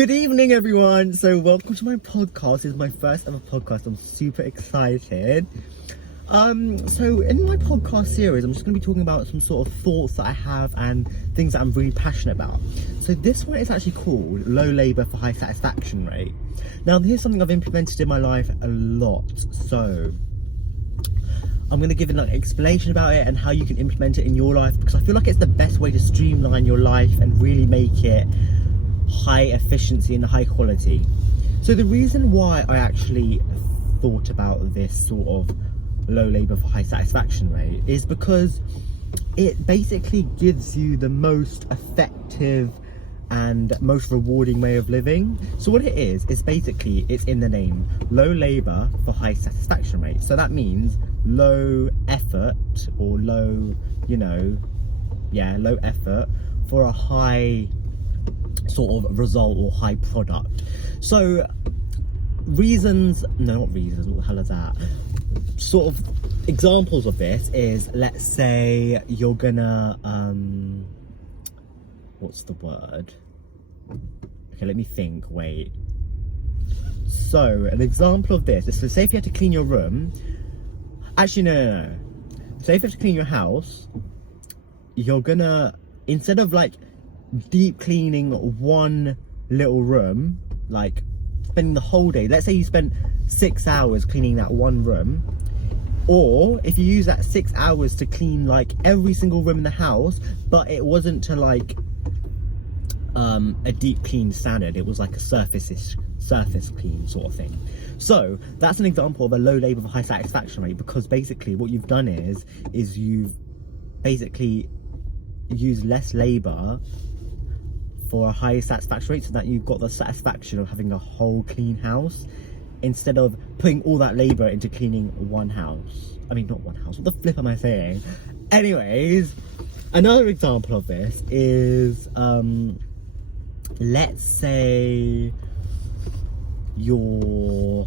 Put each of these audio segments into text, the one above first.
Good evening, everyone. So welcome to my podcast. This is my first ever podcast. I'm super excited. So in my podcast series, I'm just going to be talking about some sort of thoughts that I have and things that I'm really passionate about. So this one is actually called Low Labour for High Satisfaction Rate. Now, this is something I've implemented in my life a lot. So I'm going to give an explanation about it and how you can implement it in your life, because I feel like it's the best way to streamline your life and really make it high efficiency and high quality. So the reason why I actually thought about this sort of low labour for high satisfaction rate is because it basically gives you the most effective and most rewarding way of living. So what it is basically, it's in the name, low labour for high satisfaction rate. So that means low effort or low, low effort for a high sort of result or high product. So not reasons, what the hell is that? Sort of examples of this is, let's say you're gonna what's the word? Okay, let me think, wait. So an example of this is, so say if you had to clean your room, actually no. Say if you have to clean your house, you're gonna, instead of like deep cleaning one little room, like spending the whole day, let's say you spent 6 hours cleaning that one room, or if you use that 6 hours to clean like every single room in the house, but it wasn't to like a deep clean standard, it was like a surface clean sort of thing. So that's an example of a low labour for high satisfaction rate, because basically what you've done is you've basically used less labour for a higher satisfaction rate, so that you've got the satisfaction of having a whole clean house instead of putting all that labour into cleaning one house. I mean, not one house, what the flip am I saying? Anyways, another example of this is, let's say you're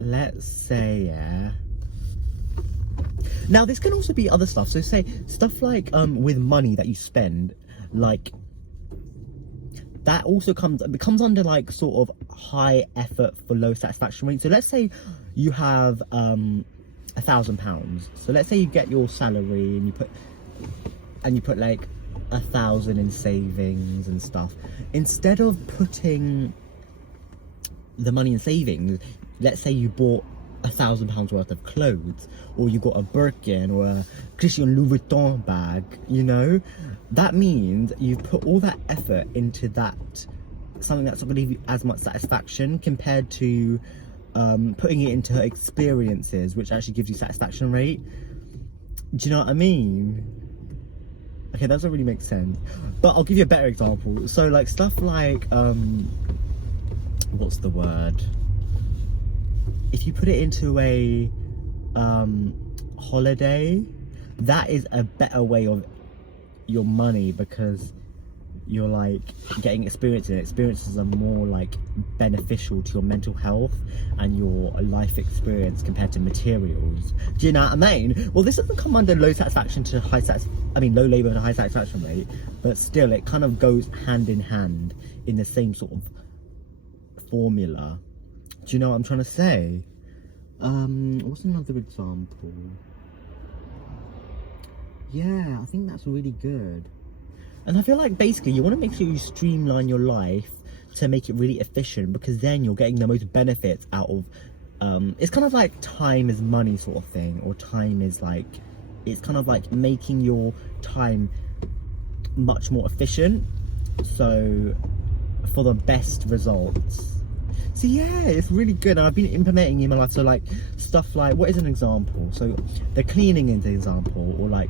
let's say, yeah. Now this can also be other stuff. So say stuff like with money that you spend, like that also becomes under like sort of high effort for low satisfaction rate. So let's say you have £1,000. So let's say you get your salary and you put like 1,000 in savings and stuff. Instead of putting the money in savings, let's say you bought £1,000 worth of clothes, or you got a Birkin or a Christian Louis Vuitton bag, that means you've put all that effort into that, something that's not going to give you as much satisfaction compared to putting it into experiences, which actually gives you satisfaction rate. Do you know what I mean? Okay, that doesn't really make sense, but I'll give you a better example. So like stuff like what's the word? If you put it into a holiday, that is a better way of your money, because you're like getting experiences, and experiences are more like beneficial to your mental health and your life experience compared to materials. Do you know what I mean? Well, this doesn't come under low satisfaction to low labour to high satisfaction rate, but still it kind of goes hand in hand in the same sort of formula. Do you know what I'm trying to say? What's another example? Yeah, I think that's really good. And I feel like basically you want to make sure you streamline your life to make it really efficient, because then you're getting the most benefits out of, it's kind of like time is money sort of thing, or time is like, it's kind of like making your time much more efficient, so for the best results. So yeah, it's really good, and I've been implementing in my life. So like stuff like, what is an example? So the cleaning is an example, or like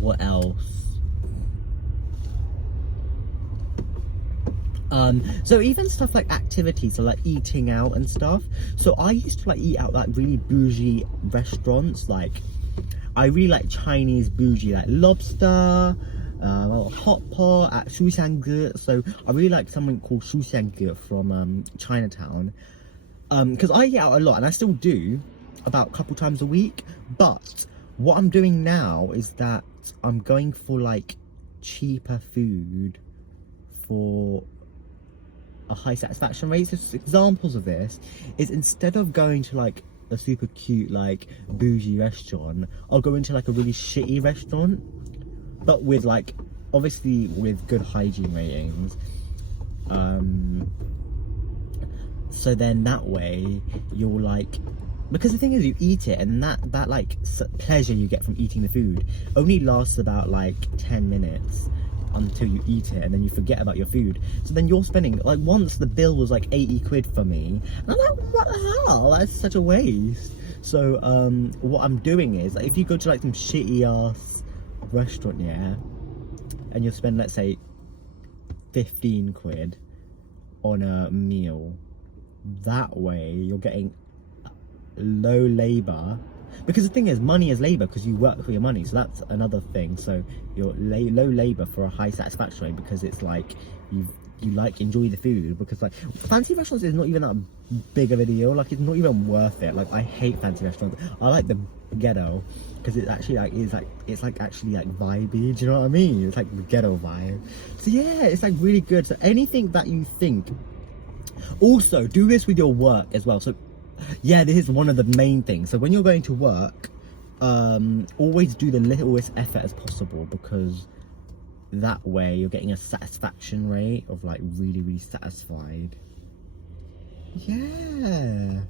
what else? So even stuff like activities, so like eating out and stuff. So I used to like eat out like really bougie restaurants, like I really like Chinese bougie, like lobster, hot pot at Shuxiangge. So I really like something called Shuxiangge from Chinatown, because I eat out a lot, and I still do about a couple times a week. But what I'm doing now is that I'm going for like cheaper food for a high satisfaction rate. So examples of this is, instead of going to like a super cute like bougie restaurant, I'll go into like a really shitty restaurant, but with like, obviously with good hygiene ratings. So then that way you'll like, because the thing is, you eat it, and that like pleasure you get from eating the food only lasts about like 10 minutes until you eat it, and then you forget about your food. So then you're spending, like, once the bill was like 80 quid for me, and I'm like, what the hell, that's such a waste. So what I'm doing is, like, if you go to like some shitty ass restaurant, yeah, and you'll spend, let's say, 15 quid on a meal, that way you're getting low labor, because the thing is, money is labor because you work for your money, so that's another thing. So you're low labor for a high satisfaction rate, because it's like you like enjoy the food, because like fancy restaurants is not even that big of a deal, like it's not even worth it. Like, I hate fancy restaurants. I like the ghetto because it's actually like, it's like actually like vibey, do you know what I mean? It's like the ghetto vibe. So yeah, it's like really good. So anything that you think, also do this with your work as well. So yeah, this is one of the main things. So when you're going to work, always do the littlest effort as possible, because that way you're getting a satisfaction rate of like really satisfied. Yeah,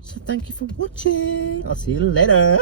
so thank you for watching. I'll see you later.